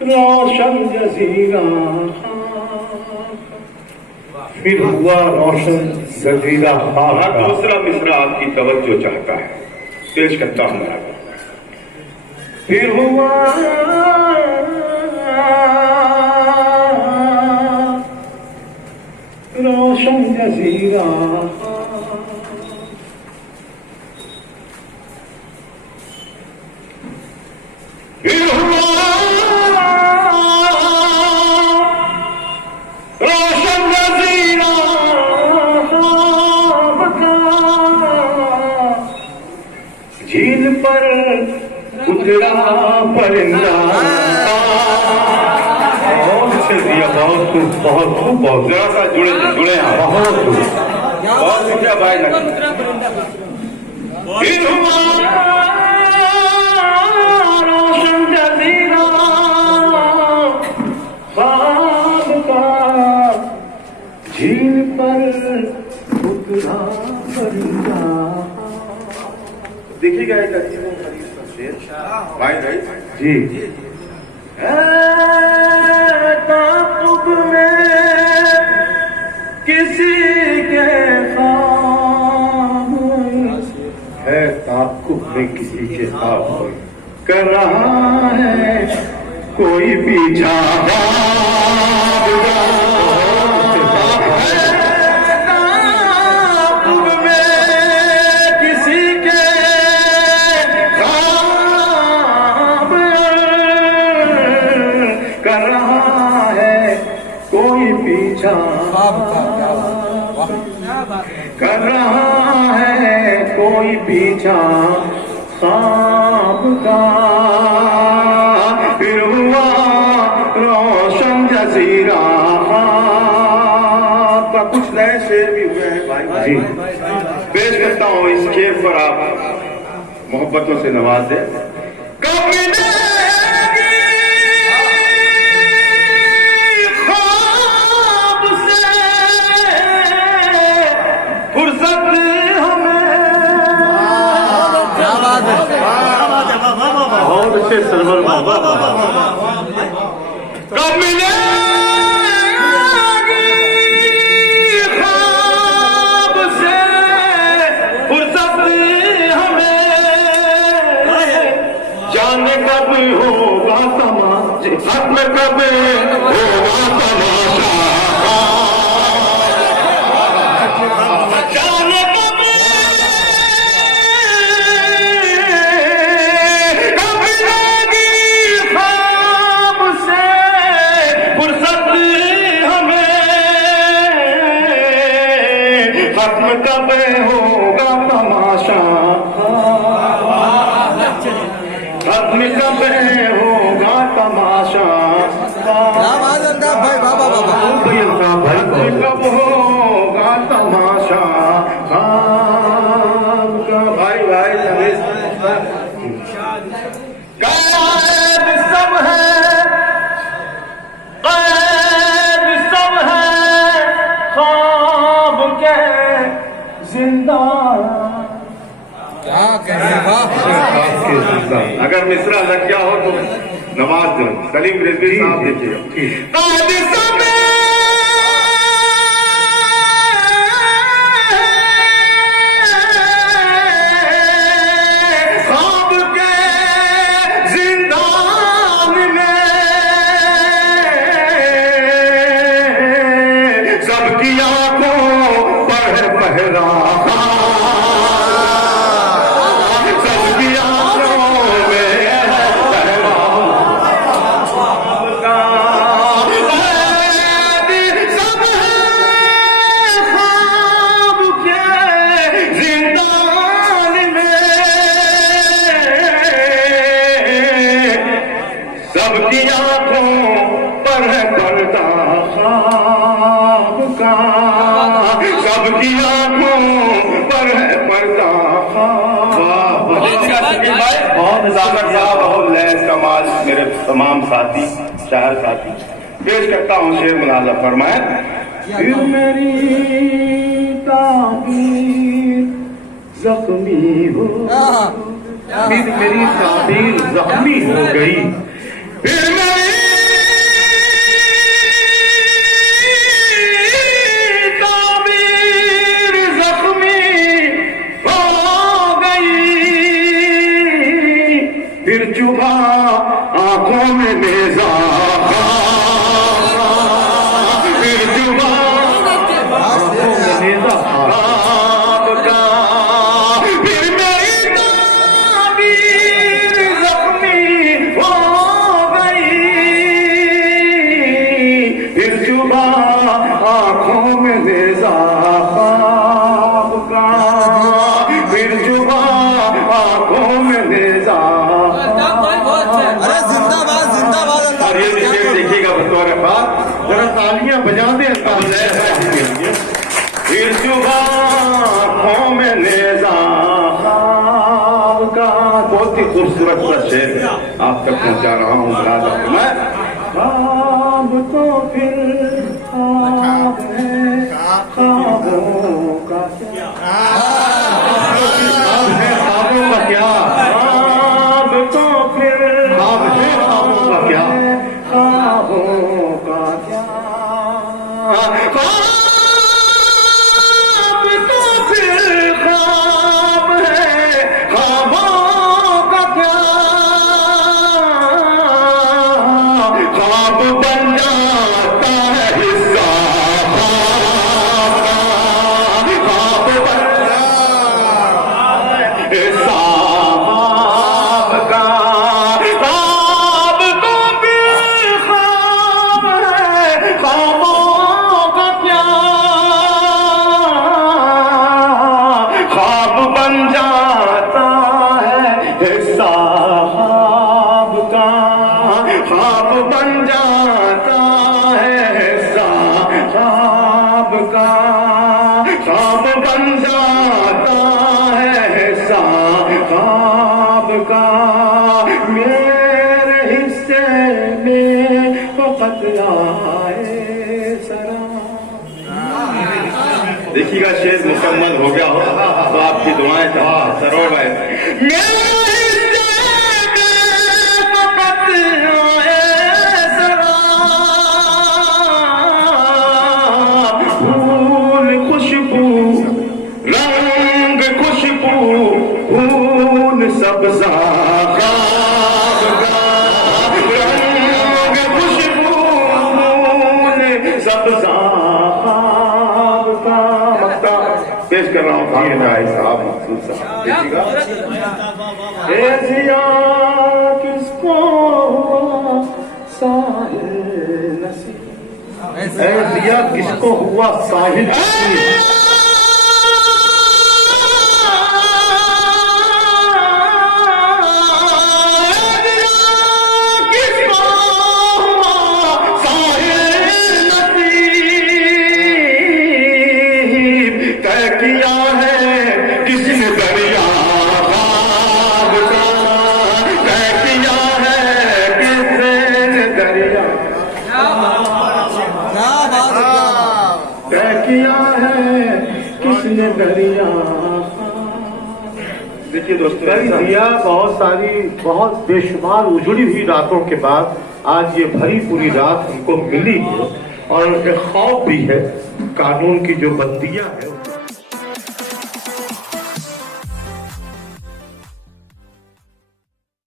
रोशन जजीरा फिर हुआ रोशन जजीरा। दूसरा मिसरा आपकी तवज्जो चाहता है, पेश करता हूँ। फिर हुआ रोशन जजीरा फिर हुआ रोशन जजीरा झील पर उतरा परिंदा। बहुत खूब, बहुत जरा सा जुड़े हैं, बहुत शुक्रिया भाई। फिर हुआ रोशन जजीरा ख्वाब का झील पर उतरा परिंदा। देखिएगा एक अजीब व गरीब सा शेर भाई जी। ताक़ुब में किसी के ख्वाब है, ताक़ुब में किसी के ख्वाब कर रहा है कोई पीछा। ताक़ुब में किसी के ख्वाब कर रहा है कोई पीछा, कर रहा है कोई पीछा ख्वाब का। फिर हुआ रोशन जजीरा का कुछ नए शेर भी हुए हैं भाई जी। पेश करता हूँ। इस शेर पर आप मोहब्बतों से नवाज दें। बहुत अच्छे सरवर बाबा कब मिलेगी ख्वाब से फुर्सत हमें, जाने कब होगा तमाशा, खत्म कब होगा तमाशा। खत्म कब होगा तमाशा, खत्म कब होगा तमाशा। भाई बाबा बाबा खत्म कब होगा तमाशा का। भाई भाई कैद सब है, कैद सब है ख्वाब के जिंदा। क्या कहें वाह। अगर मिसरा लग गया हो तो नवाज दो। सलीम रिजवी साहब देखिए। ख्वाब के जिंदान में सबकी आंखों पर पहरा, सबकी आंखों में पहरा का। सब ख्वाब के जिंदान में सबकी आंखों पर है पर्दा ख्वाब का, सबकी आंखों पर है पर्दा ख्वाब। बहुत जाकर बहुत लैस कमाल मेरे तमाम साथी शायर साथी। पेश करता हूँ शेर मुलाजा फरमाए। फिर मेरी ताबीर जख्मी हो, फिर मेरी ताबीर जख्मी हो गई, फिर मेरी फिर चुभा आंखों में नेजा फिर चुभा आंखों में नेजा आपका फिर मेरी ताबीर जख्मी हो गई फिर चुभा आंखों में नेजा आपका फिर चुभा आंखों में नेजा अरे जिंदाबाद जिंदाबाद और ये शेर देखिएगा बतौर बात जरा तालियां बजा दें फिर सुबह आंखों में नेज़ा का बहुत ही खूबसूरत सा शेर आप तक पहुंचा रहा हूँ मुरादा मैं ख्वाब तो फिर ख्वाब है ख्वाबों का क्या ख्वाब है ख्वाबों का क्या ख्वाब तो फिर ख्वाब है ख्वाबों का क्या ख्वाबों का क्या ख्वाब तो फिर ख्वाब है ख्वाबों का क्या ख्वाब बन जाता है हिस्सा ख्वाब बन हिस्सा का ख्वाब तो फिर ख्वाब है ख्वाबों का क्या ख्वाब बन जाता है हिस्सा ख्वाब का ख्वाब बन जाता है हिस्सा ख्वाब का ख्वाब बन जाता है हिस्सा ख्वाब का मेरे हिस्से में वक़्त आए सरा देखिएगा शेर मुकम्मल हो गया हो तो आपकी दुआएं सरोड़ है फूल खुशबू रंग खुशबू फूल सब्जा रंग खुशबू फूल सब्जा पेश कर रहा हूँ भाई भाई साहब मखसूस साहब देखिएगा ए जिया किसको हुआ साहिल नसीब ए जिया किसको हुआ साहिल नसीब किया है किसने दरिया खाब का तय किया है किसने दरिया तय किया है किसने दरिया देखिए दोस्तों दिया बहुत बेशुमार उजड़ी हुई रातों के बाद आज ये भरी पूरी रात हमको मिली है और एक खौफ भी है कानून की जो बंदियां है